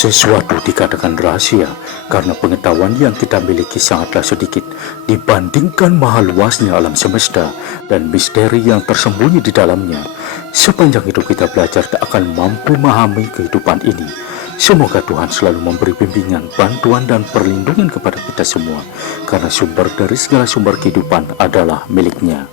Sesuatu dikatakan rahasia karena pengetahuan yang kita miliki sangatlah sedikit dibandingkan maha luasnya alam semesta dan misteri yang tersembunyi di dalamnya. Sepanjang hidup kita belajar tak akan mampu memahami kehidupan ini. Semoga Tuhan selalu memberi bimbingan, bantuan dan perlindungan kepada kita semua, karena sumber dari segala sumber kehidupan adalah milik-Nya.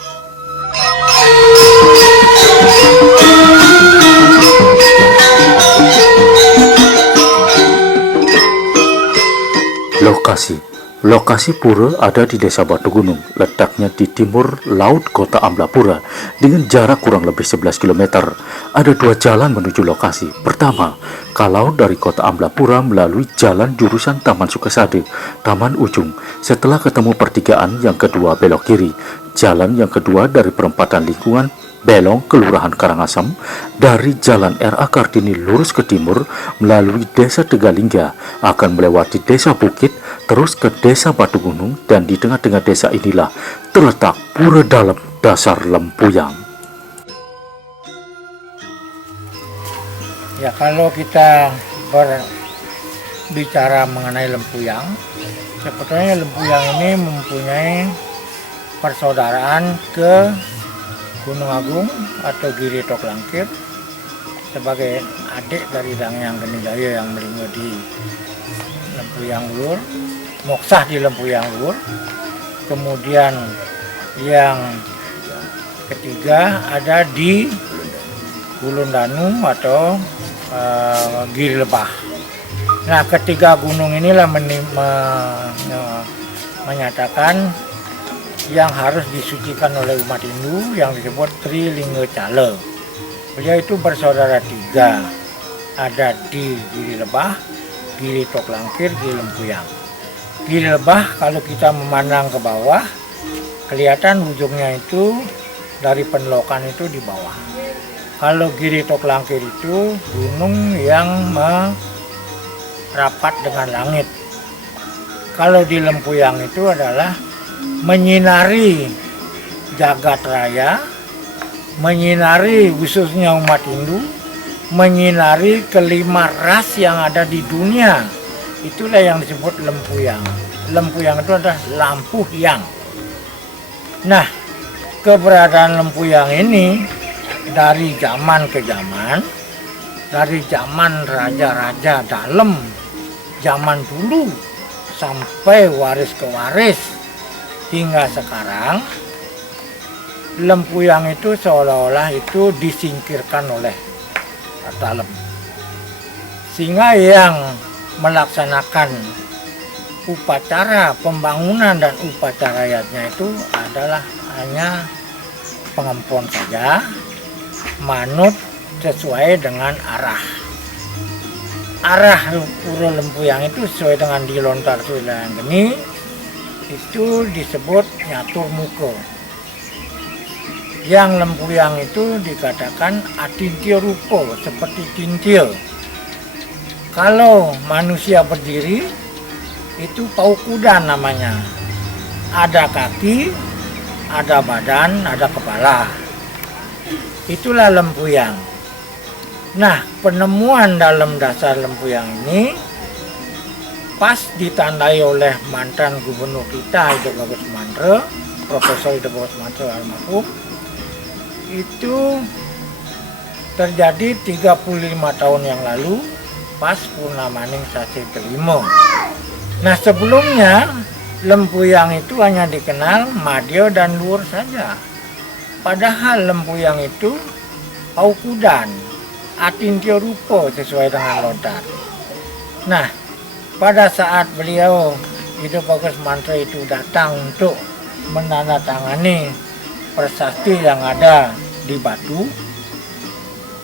Lokasi pura ada di Desa Batu Gunung, letaknya di timur laut kota Amblapura dengan jarak kurang lebih 11 km. Ada dua jalan menuju lokasi. Pertama, kalau dari kota Amblapura melalui jalan jurusan Taman Sukasade, Taman Ujung. Setelah ketemu pertigaan, yang kedua belok kiri. Jalan yang kedua dari perempatan lingkungan Belong, Kelurahan Karangasem, dari Jalan R.A. Kartini lurus ke timur melalui Desa Tegalingga, akan melewati Desa Bukit, terus ke Desa Batu Gunung, dan di tengah-tengah desa inilah terletak pura dalam dasar Lempuyang. Ya, kalau kita berbicara mengenai Lempuyang, sebetulnya Lempuyang ini mempunyai persaudaraan ke Gunung Agung atau Giri Tok Langkir sebagai adik dari Dangyang Geni Daya yang melinggo di Lempuyang Luhur, Moksah di Lempuyang Luhur. Kemudian yang ketiga ada di Gulundanum atau Giri Lebah. Nah, ketiga gunung inilah menyatakan yang harus disucikan oleh umat Hindu yang disebut Trilingga Cala. Beliau itu bersaudara tiga, ada di Giri Lebah, Giri Tok Langkir, Giri Lempuyang. Giri Lebah kalau kita memandang ke bawah, kelihatan ujungnya itu dari penlokan itu di bawah. Kalau Giri Tok Langkir itu gunung yang merapat dengan langit. Kalau di Lempuyang itu adalah menyinari jagat raya, menyinari khususnya umat Hindu, menyinari kelima ras yang ada di dunia. Itulah yang disebut Lempuyang. Lempuyang itu adalah lampu hyang. Nah, keberadaan Lempuyang ini dari zaman ke zaman, dari zaman raja-raja dalam zaman dulu sampai waris ke waris hingga sekarang, Lempuyang itu seolah-olah itu disingkirkan oleh Tatalem, sehingga yang melaksanakan upacara pembangunan dan upacara rakyatnya itu adalah hanya pengempon saja, manut sesuai dengan arah Pura Lempuyang itu sesuai dengan di Lontar Suwilayang Geni itu disebut nyatur muka. Yang Lempuyang itu dikatakan atintio rupo, seperti tintil. Kalau manusia berdiri itu paukudan namanya. Ada kaki, ada badan, ada kepala. Itulah Lempuyang. Nah, penemuan dalam dasar Lempuyang ini pas ditandai oleh mantan gubernur kita Hidup Bagus Mantra, Profesor Hidup Bagus Mantra almarhum. Itu terjadi 35 tahun yang lalu pas Purnamaning Sasi kelima. Nah, sebelumnya Lempuyang itu hanya dikenal Madya dan Luhur saja. Padahal Lempuyang itu Paukudan, Atintya Rupa sesuai dengan Lontar. Nah, pada saat beliau Ido Bagus Mantra itu datang untuk menandatangani prasasti yang ada di Batu,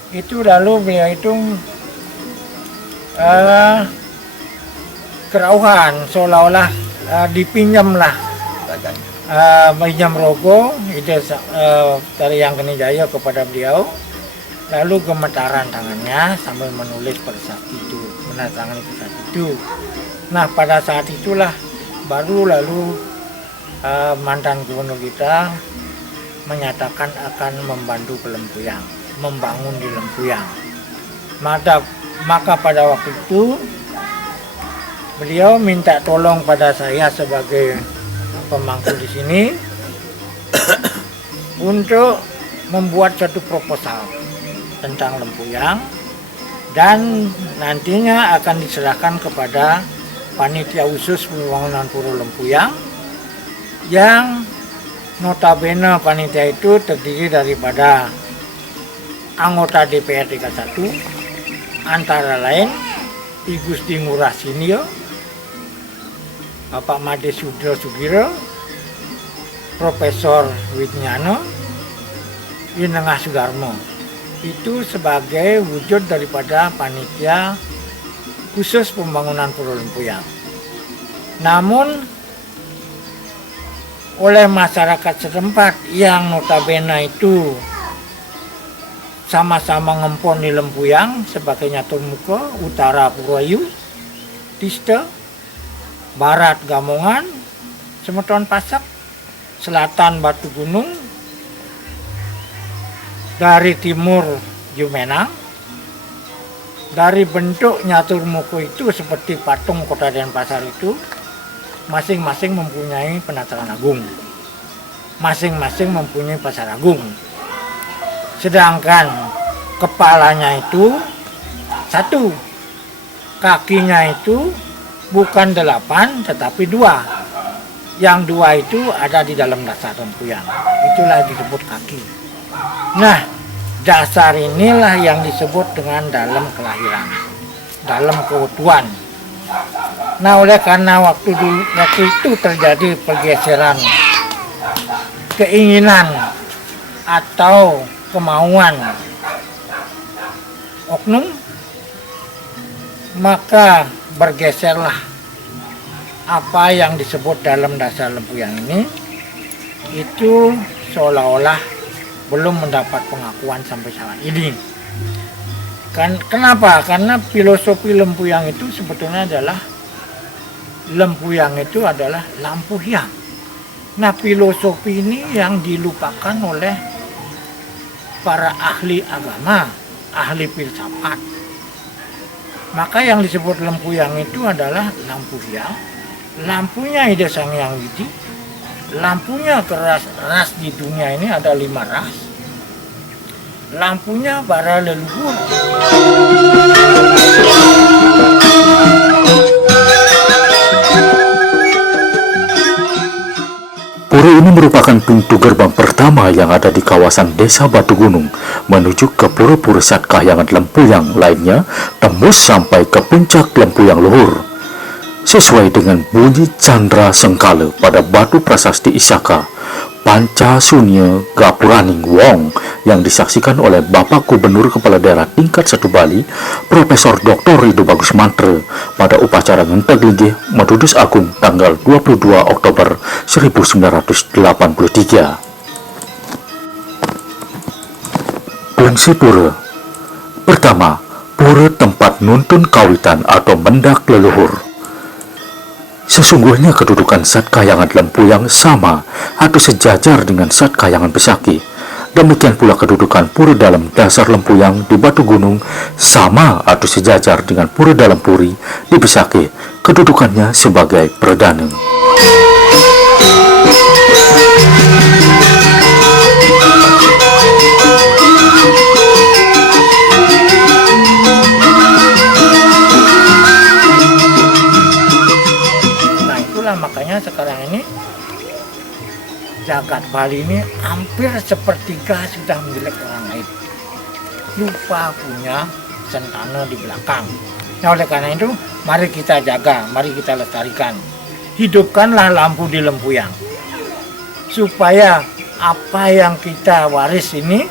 itu lalu beliau itu kerauhan seolah-olah dipinjamlah pinjam rogo itu dari Yang Kenijaya kepada beliau, lalu gemetaran tangannya sambil menulis prasasti itu, menandatangani prasasti itu. Nah, pada saat itulah baru lalu mantan gubernur kita menyatakan akan membantu ke Lempuyang, membangun di Lempuyang. Maka pada waktu itu beliau minta tolong pada saya sebagai pemangku di sini untuk membuat suatu proposal tentang Lempuyang dan nantinya akan diserahkan kepada panitia khusus pembangunan Pura Lempuyang yang notabene panitia itu terdiri daripada anggota DPR tingkat 1 antara lain I Gusti Ngurah Sinio, Bapak Made Sudro Sugiro, Profesor Widnyano, Inengah Sudarmo. Itu sebagai wujud daripada panitia khusus pembangunan Pura Lempuyang. Namun oleh masyarakat setempat yang notabene itu sama-sama ngempon di Lempuyang sebagai Nyatur Muka, utara Purayu, Tista, barat Gamongan, Semeton Pasak, selatan Batu Gunung, dari timur Jumenang. Dari bentuk Nyatur Muka itu seperti patung Kota Denpasar itu, masing-masing mempunyai penataran agung, masing-masing mempunyai pasar agung. Sedangkan kepalanya itu 1, kakinya itu bukan 8 tetapi 2. Yang 2 itu ada di dalam dasar Lempuyang, itulah disebut kaki. Nah, dasar inilah yang disebut dengan dalam kelahiran, dalam keutuhan. Nah, oleh karena waktu itu terjadi pergeseran keinginan atau kemauan oknum, maka bergeserlah apa yang disebut dalam dasar Lempuyang ini, itu seolah-olah belum mendapat pengakuan sampai saat ini. Kenapa? Karena filosofi Lempuyang itu sebetulnya adalah Lempuyang itu adalah lampu hyang. Nah, filosofi ini yang dilupakan oleh para ahli agama, ahli filsafat. Maka yang disebut Lempuyang itu adalah lampu hyang. Lampunya Ida Sang Hyang Widi. Lampunya ras di dunia ini ada 5 ras. Lampunya para leluhur. Pura ini merupakan pintu gerbang pertama yang ada di kawasan Desa Batu Gunung menuju ke pura-pura Sat Kahyangan Lempuyang lainnya, tembus sampai ke puncak Lempuyang Luhur. Sesuai dengan bunyi Candra Sengkala pada batu prasasti Isaka, Panca Sunya Gapuraning Wong yang disaksikan oleh Bapak Gubernur Kepala Daerah tingkat 1 Bali, Profesor Dr. Ido Bagus Mantra pada upacara ngenteg linggih Madudus Agung tanggal 22 Oktober 1983. Fungsi pura. Pertama, pura tempat nuntun kawitan atau mendak leluhur. Sesungguhnya kedudukan Sat Kahyangan Lempuyang sama atau sejajar dengan Sat Kahyangan Besaki. Demikian pula kedudukan pura dalam dasar Lempuyang di Batu Gunung sama atau sejajar dengan pura dalam Puri di Besaki, kedudukannya sebagai perdana. Makanya sekarang Jagat Bali ini hampir sepertiga sudah milik orang lain. Lupa punya sentana di belakang. Nah, oleh karena itu, mari kita jaga, mari kita lestarikan. Hidupkanlah lampu di Lempuyang. Supaya apa yang kita waris ini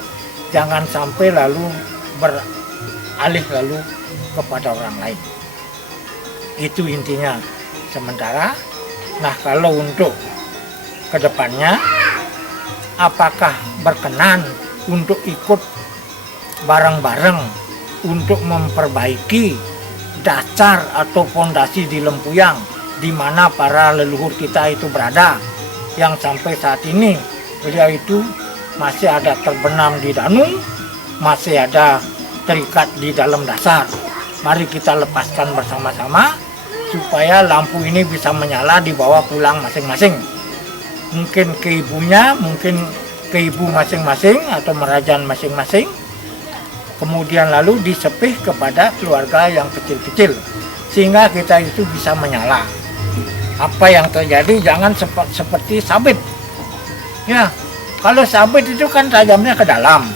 jangan sampai lalu beralih lalu kepada orang lain. Itu intinya sementara. Nah, kalau untuk kedepannya, apakah berkenan untuk ikut bareng-bareng untuk memperbaiki dasar atau fondasi di Lempuyang, di mana para leluhur kita itu berada, yang sampai saat ini beliau itu masih ada terbenam di danung, masih ada terikat di dalam dasar. Mari kita lepaskan bersama-sama supaya lampu ini bisa menyala dibawa pulang masing-masing. Mungkin ke ibunya, mungkin ke ibu masing-masing atau merajan masing-masing. Kemudian lalu disepih kepada keluarga yang kecil-kecil sehingga kita itu bisa menyala. Apa yang terjadi jangan seperti sabit. Ya, kalau sabit itu kan tajamnya ke dalam.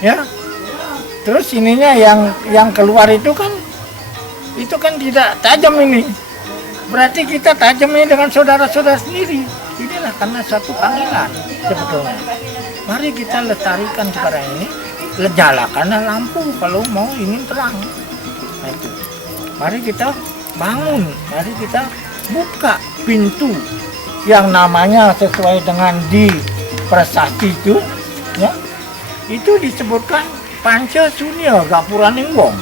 Ya. Terus ininya yang keluar itu kan tidak tajam ini. Berarti kita tajamnya dengan saudara-saudara sendiri. Inilah karena satu panggilan sebetulnya. Mari kita lestarikan sekarang ini. Nyalakanlah lampu kalau mau ingin terang. Nah, itu. Mari kita bangun, mari kita buka pintu yang namanya sesuai dengan di prasasti itu, ya, itu disebutkan Panca Sunya Gapuraningwong.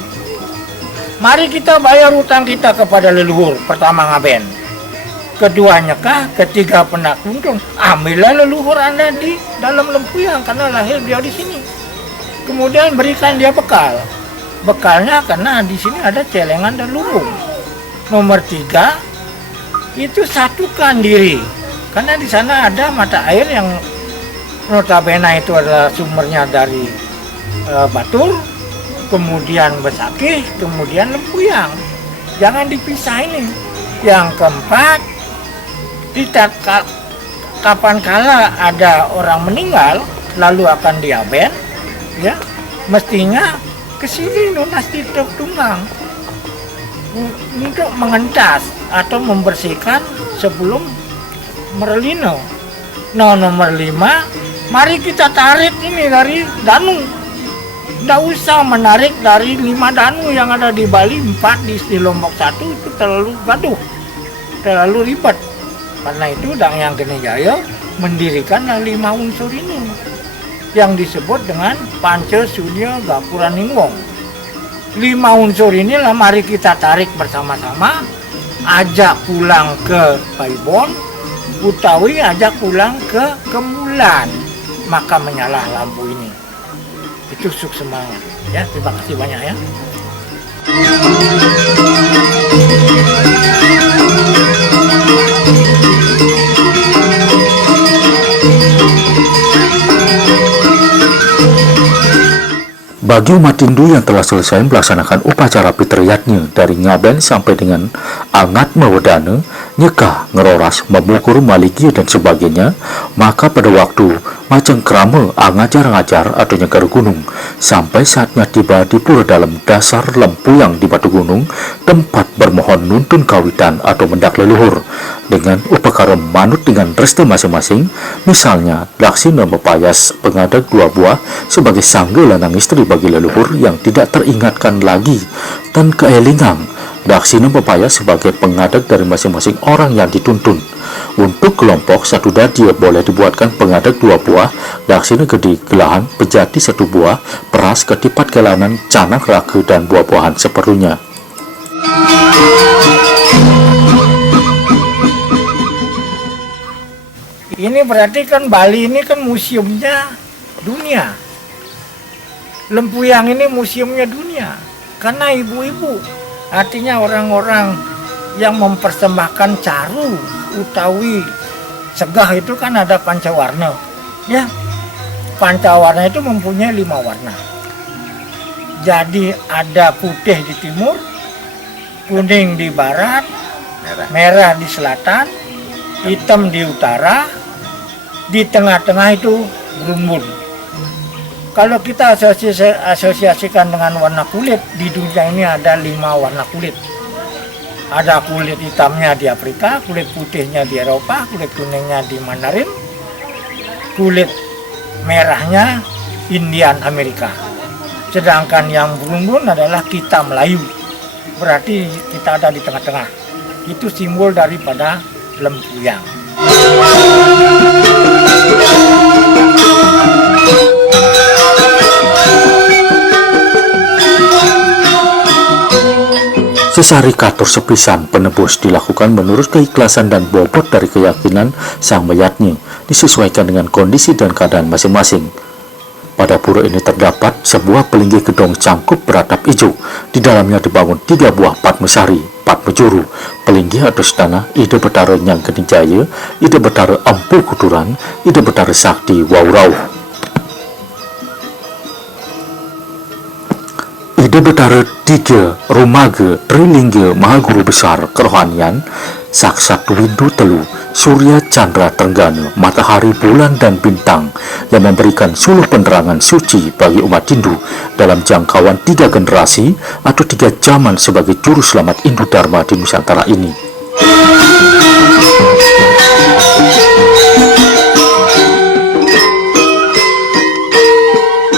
Mari kita bayar utang kita kepada leluhur. Pertama ngaben, kedua nyekah, ketiga penakuntung. Ambillah leluhur Anda di dalam Lempuyang karena lahir dia di sini. Kemudian berikan dia bekal. Bekalnya karena di sini ada celengan dan lumbung. Nomor 3, itu satukan diri. Karena di sana ada mata air yang notabene itu adalah sumbernya dari Batur, kemudian Besakih, kemudian Lempuyang. Jangan dipisah ini. Yang keempat, kapan kala ada orang meninggal lalu akan diaben, ya, mestinya kesini Nunas Titok Tunggang untuk mengentas atau membersihkan sebelum merelino. Nah, nomor 5, mari kita tarik ini dari Danu. Tidak usah menarik dari 5 Danu yang ada di Bali, 4 di Lombok 1 itu terlalu gaduh, terlalu ribet. Karena itu Dang Yang Geni Jaya mendirikan 5 unsur ini yang disebut dengan Panca Sunya Gapuraningwong. 5 unsur inilah mari kita tarik bersama-sama, ajak pulang ke Paibon, utawi ajak pulang ke Kemulan, maka menyala lampu ini. Itu suk semangat. Ya, terima kasih banyak ya. Bagi umat Hindu yang telah selesai melaksanakan upacara pitriyatnya dari ngaben sampai dengan angat mewedana, nyekah, ngeroras, memukur, maliki, dan sebagainya, maka pada waktu macam kerama angajar-ngajar atau nyegar gunung, sampai saatnya tiba di pura dalam dasar Lempuyang di Batu Gunung, tempat bermohon nuntun kawitan atau mendak leluhur, dengan upakara manut dengan restu masing-masing, misalnya laksina mepayas pengadak 2 buah sebagai sangga lanang istri bagi leluhur yang tidak teringatkan lagi, dan keelingang laksina mepayas sebagai pengadak dari masing-masing orang yang dituntun. Untuk kelompok satu dadia boleh dibuatkan pengadak 2 buah, laksina gedi gelahan pejati 1 buah, peras ketipat kelanan, canak rake dan buah-buahan seperlunya. Ini berarti kan Bali ini kan museumnya dunia. Lempuyang ini museumnya dunia. Karena ibu-ibu, artinya orang-orang yang mempersembahkan caru utawi segah itu kan ada pancawarna. Ya, pancawarna itu mempunyai 5 warna. Jadi ada putih di timur, kuning di barat, merah di selatan, hitam di utara, Di tengah-tengah itu berumbun. Kalau kita asosiasikan dengan warna kulit, di dunia ini ada 5 warna kulit. Ada kulit hitamnya di Afrika, kulit putihnya di Eropa, kulit kuningnya di Mandarin, kulit merahnya Indian Amerika. Sedangkan yang berumbun adalah kita Melayu. Berarti kita ada di tengah-tengah. Itu simbol daripada lempuyang. Sesari katur sepisan penebus dilakukan menurut keikhlasan dan bobot dari keyakinan sang mayatnya, disesuaikan dengan kondisi dan keadaan masing-masing. Pada pura ini terdapat sebuah pelinggih gedong cangkup beratap hijau. Di dalamnya dibangun 3 buah Padmasari, Padmajuru, pelinggih atau istana Ida Betara Nyang Geni Jaya, Ida Betara Empu Kuturan, Ida Betara Sakti Waurau. Ida Betara 3 Rumaga Trilingga Mahaguru Besar Kerohanian Saksat Windu Telu Surya Chandra Trenggana Matahari Bulan dan Bintang yang memberikan suluh penerangan suci bagi umat Hindu dalam jangkauan 3 generasi atau 3 zaman sebagai juru selamat Hindu Dharma di Nusantara ini.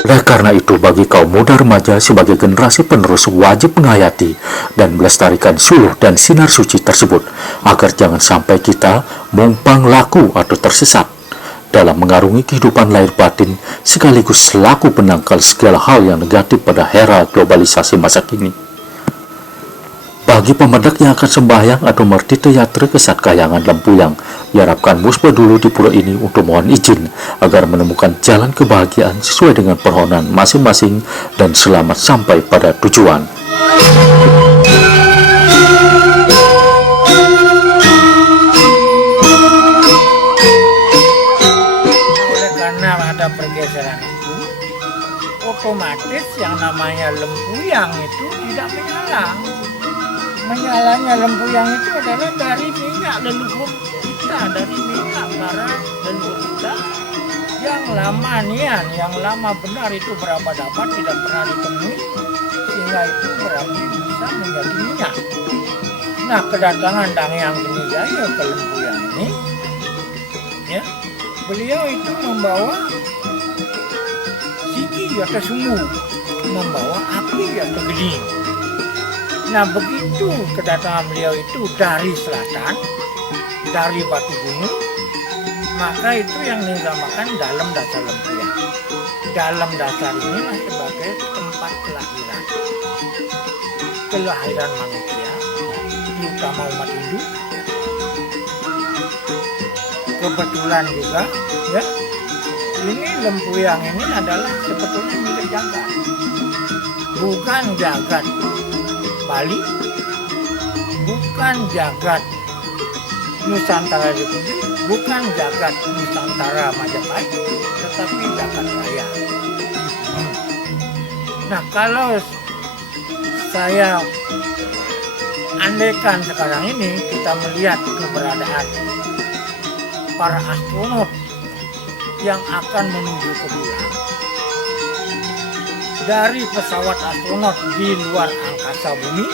Oleh karena itu, bagi kaum muda remaja sebagai generasi penerus wajib menghayati dan melestarikan suluh dan sinar suci tersebut, agar jangan sampai kita mumpang laku atau tersesat dalam mengarungi kehidupan lahir batin, sekaligus selaku penangkal segala hal yang negatif pada era globalisasi masa kini. Bagi pemedak yang akan sembahyang atau mertita yatra ke Satkayangan Lempuyang, diharapkan musbah dulu di pura ini untuk mohon izin agar menemukan jalan kebahagiaan sesuai dengan permohonan masing-masing dan selamat sampai pada tujuan. Oleh karena ada pergeseran itu, otomatis yang namanya lempuyang itu tidak menyala. Menyalanya lempuyang itu adalah dari minyak leluhur kita, dari minyak bara leluhur kita yang lama nian, yang lama benar itu berapa dapat tidak pernah ditemui, sehingga itu berarti bisa menjadi minyak. Nah, kedatangan Dang Hyang Geni Jaya ke Lempuyang ini, ya, beliau itu membawa siki atau sumbu, membawa api atau geni. Nah, begitu kedatangan beliau itu dari selatan, dari batu gunung, maka itu yang dinamakan dalam dasar Lempuyang. Dalam dasar inilah sebagai tempat kelahiran manusia, terutama umat Hindu. Kebetulan juga, ya, ini Lempuyang ini adalah sebetulnya milik jagat, bukan jagat Bali, bukan jagat Nusantara Republik, bukan jagat Nusantara Majapahit, tetapi jagat raya. Nah, kalau saya andaikan sekarang ini kita melihat keberadaan para astronot yang akan menuju ke bulan, dari pesawat astronot di luar angkasa bumi,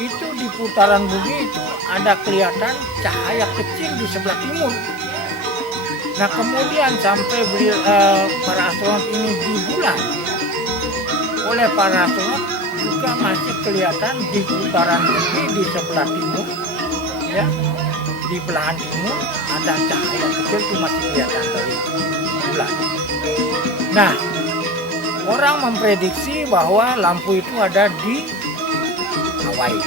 itu di putaran bumi itu ada kelihatan cahaya kecil di sebelah timur. Nah, kemudian sampai para astronot ini di bulan, oleh para astronot juga masih kelihatan di putaran bumi di sebelah timur, ya, di belahan timur ada cahaya kecil itu masih kelihatan dari bulan. Nah, orang memprediksi bahwa lampu itu ada di Hawaii.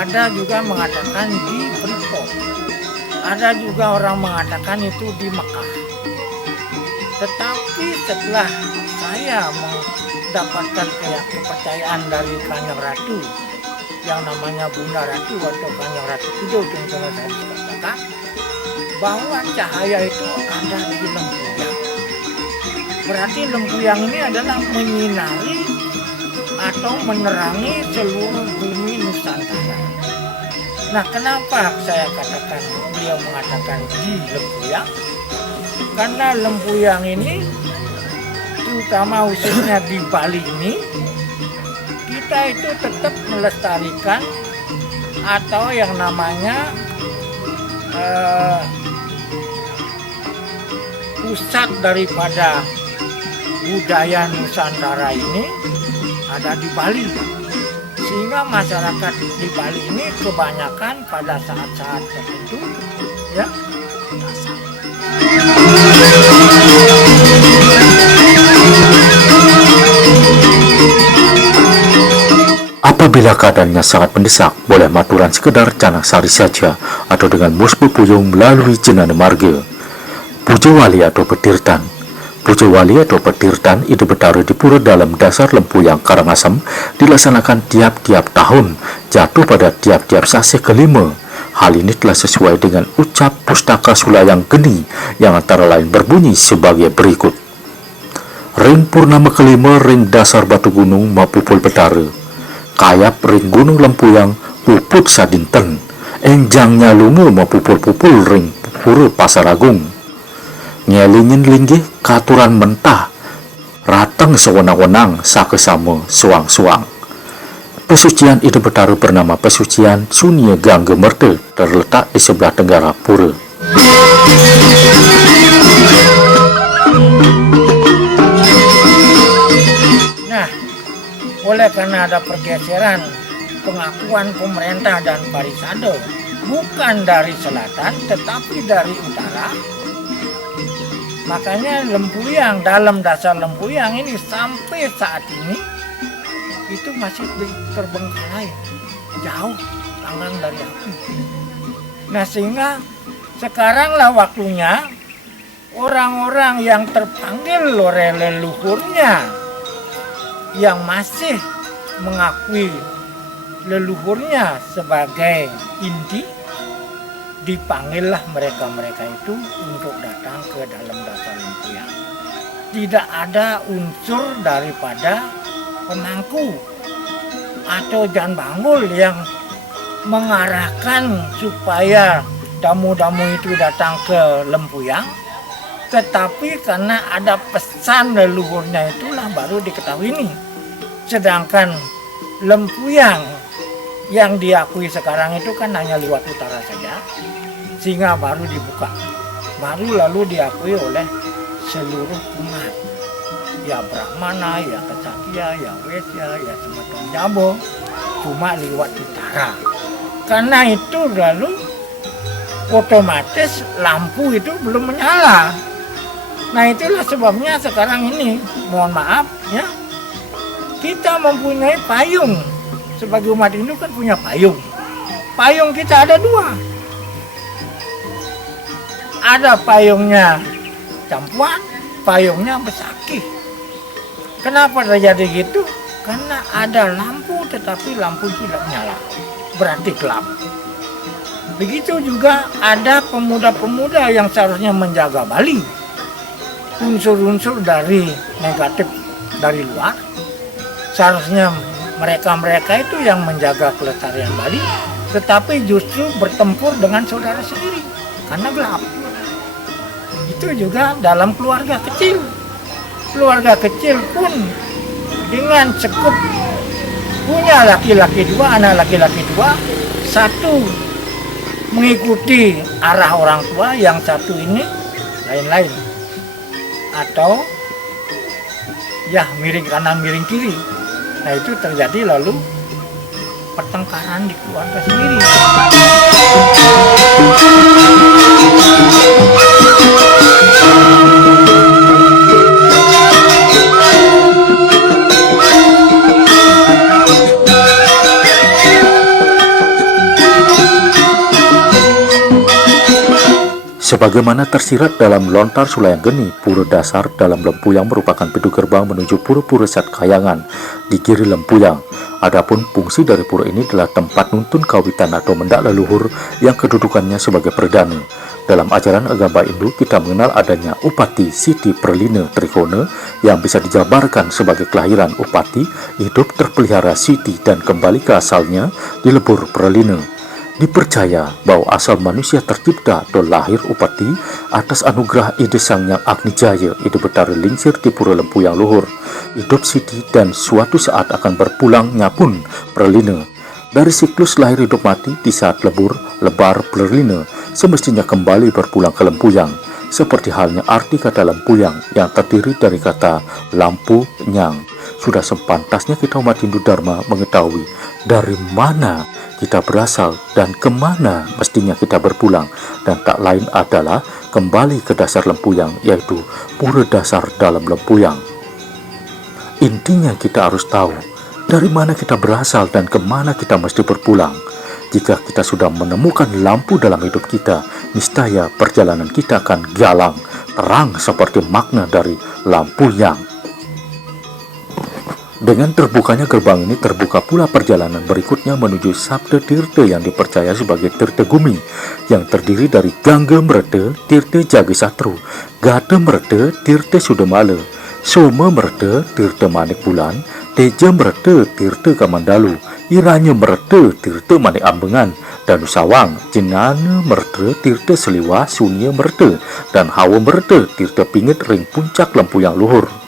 Ada juga mengatakan di Freeport. Ada juga orang mengatakan itu di Mekah. Tetapi setelah saya mendapatkan kepercayaan dari Kanjeng Ratu yang namanya Bunda Ratu atau Kanjeng Ratu Kidul yang saya katakan bahwa cahaya itu ada di Lempuyang. Berarti Lempuyang ini adalah menyinari atau menerangi seluruh bumi Nusantara. Nah, kenapa saya katakan beliau mengatakan di Lempuyang? Karena Lempuyang ini, terutama khususnya di Bali ini, kita itu tetap melestarikan atau yang namanya pusat daripada budaya Nusantara ini ada di Bali, sehingga masyarakat di Bali ini kebanyakan pada saat-saat tertentu ya Apabila keadaannya sangat mendesak, boleh maturan sekedar canang sari saja atau dengan musbu puyung melalui jenana marga. Puja Wali atau Petirtan. Puja Wali atau Petirtan itu bertaruh di pura dalam dasar Lempuyang Karangasem, dilaksanakan tiap-tiap tahun, jatuh pada tiap-tiap sase kelima. Hal ini telah sesuai dengan ucap Pustaka Sulayang Geni yang antara lain berbunyi sebagai berikut. Ring purnama kelima ring dasar batu gunung mapupul betara. Kayap ring gunung Lempuyang puput sadinten. Enjangnya lunga mapupul-pupul ring pura Pasar Agung. Ngelingin linggih katuran mentah. Rateng sewenang-wenang sakesama suang-suang. Pesucian itu bertaruh bernama Pesucian Sunia Gangga Merde, terletak di sebelah tenggara pura. Nah, oleh karena ada pergeseran pengakuan pemerintah dan Parisade bukan dari selatan tetapi dari utara, makanya Lempuyang, dalam dasar Lempuyang ini sampai saat ini itu masih terbengkalai jauh panggang dari api. Nah, sehingga sekaranglah waktunya orang-orang yang terpanggil oleh leluhurnya, yang masih mengakui leluhurnya sebagai inti, dipanggillah mereka-mereka itu untuk datang ke dalam dasar Lempuyang. Tidak ada unsur daripada pemangku atau jan banggul yang mengarahkan supaya tamu-tamu itu datang ke Lempuyang, tetapi karena ada pesan leluhurnya itulah baru diketahui ini. Sedangkan Lempuyang yang diakui sekarang itu kan hanya lewat utara saja, sehingga baru dibuka, baru lalu diakui oleh seluruh umat, ya Brahmana, ya Kesatria, ya Wesya, ya semacam Jabo, cuma lewat utara. Karena itu lalu otomatis lampu itu belum menyala. Nah, itulah sebabnya sekarang ini, mohon maaf ya, kita mempunyai payung. Sebagai umat Hindu kan punya payung. Payung kita ada dua. Ada payungnya Campuan, payungnya Besaki. Kenapa terjadi gitu? Karena ada lampu tetapi lampu tidak nyala, berarti gelap. Begitu juga ada pemuda-pemuda yang seharusnya menjaga Bali. Unsur-unsur dari negatif dari luar, seharusnya mereka-mereka itu yang menjaga kelestarian Bali, tetapi justru bertempur dengan saudara sendiri karena gelap. Itu juga dalam keluarga kecil. Keluarga kecil pun dengan cukup punya laki-laki dua, anak laki-laki dua, satu mengikuti arah orang tua, yang satu ini lain-lain, atau ya miring kanan miring kiri. Nah, itu terjadi lalu pertengkaran di keluarga sendiri. Sebagaimana tersirat dalam Lontar Sulayang Geni, pura dasar dalam Lempuyang merupakan pintu gerbang menuju pura-pura Sat Kayangan di kiri Lempuyang. Adapun fungsi dari pura ini adalah tempat nuntun kawitan atau mendak leluhur yang kedudukannya sebagai perdana. Dalam ajaran agama Hindu, kita mengenal adanya Upati Siti Perlina Trikona yang bisa dijabarkan sebagai kelahiran Upati, hidup terpelihara Siti dan kembali ke asalnya di lebur Perlina. Dipercaya bahwa asal manusia tercipta do lahir upati atas anugerah ide Sang Yang Agni Jaya, ide betara lingsir di pura Lempuyang luhur, hidup sidi dan suatu saat akan berpulangnya pun perlina. Dari siklus lahir hidup mati di saat lebur, lebar, perlina, semestinya kembali berpulang ke Lempuyang. Seperti halnya arti kata Lempuyang yang terdiri dari kata lampu nyang. Sudah sepantasnya kita umat Hindu Dharma mengetahui dari mana kita berasal dan kemana mestinya kita berpulang, dan tak lain adalah kembali ke dasar Lempuyang, yaitu pura dasar dalam Lempuyang. Intinya kita harus tahu dari mana kita berasal dan kemana kita mesti berpulang. Jika kita sudah menemukan lampu dalam hidup kita, niscaya perjalanan kita akan galang, terang seperti makna dari lampu yang. Dengan terbukanya gerbang ini, terbuka pula perjalanan berikutnya menuju Sabda Tirta yang dipercaya sebagai Tirta Gumi, yang terdiri dari Gangga Merta, Tirta Jagasatru, Gada Merta, Tirta Sudamala, Soma Merta, Tirta Manik Bulan, Teja Merta, Tirta Kamandalu, Iranya Merta, Tirta Manik Ambengan, dan Sawang, Jenana Merta, Tirta Seliwa, Sunia Merta, dan Hawa Merta, Tirta Pingit Ring Puncak Lempuyang Luhur.